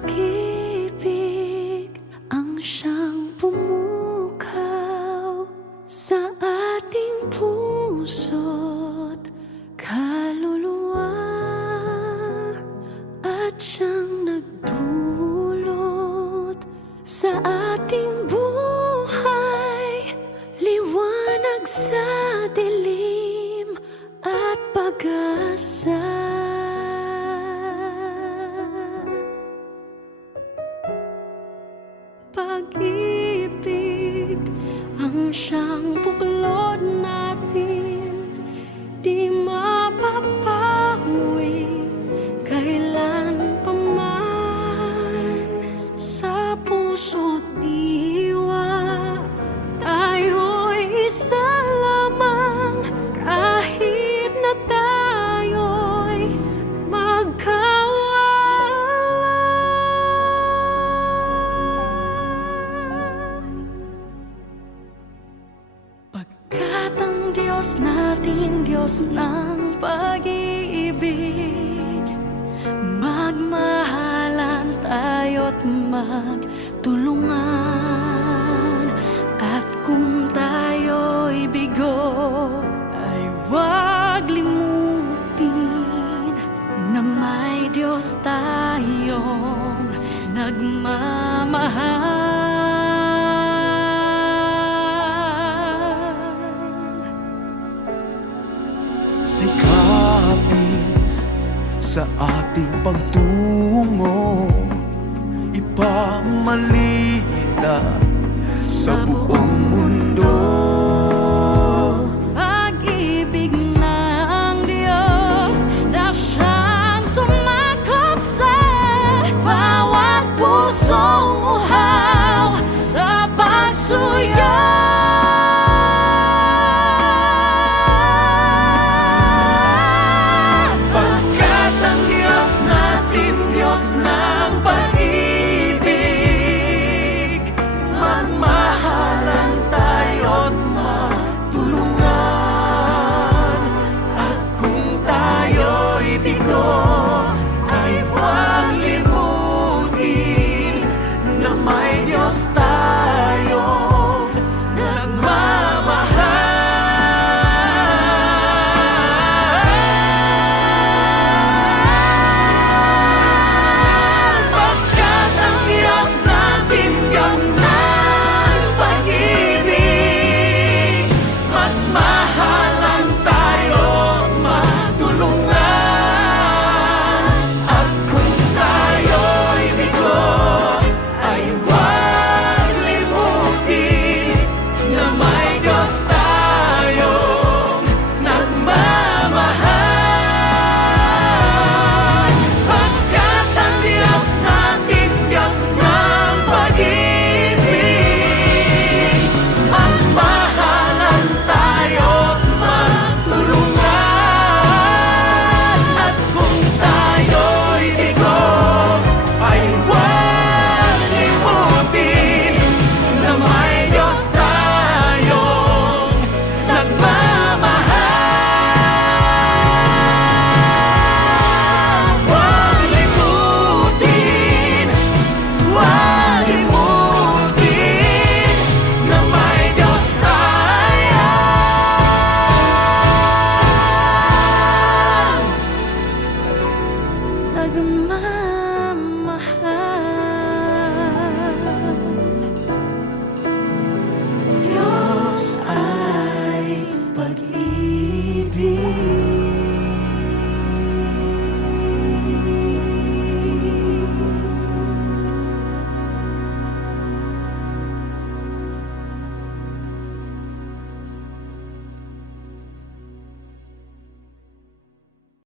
pag-ibig ang siyang pumukaw sa ating puso't kaluluwa, at siyang nagdulot sa ating buhay, liwanag sa dilim at pag-asa. Pag-ibig ang siyang buklod natin, di mapapawi kailan pa man. Sa puso't diwa tayo'y isa lamang, kahit na tayo'y pagkat ang Diyos natin, Diyos ng pag-ibig, magmahalan tayo't magtulungan. At kung tayo'y bigo, ay huwag limutin na may Diyos tayong nagmamahal. Sikapin sa ating pagtungo, ipamalita sa buong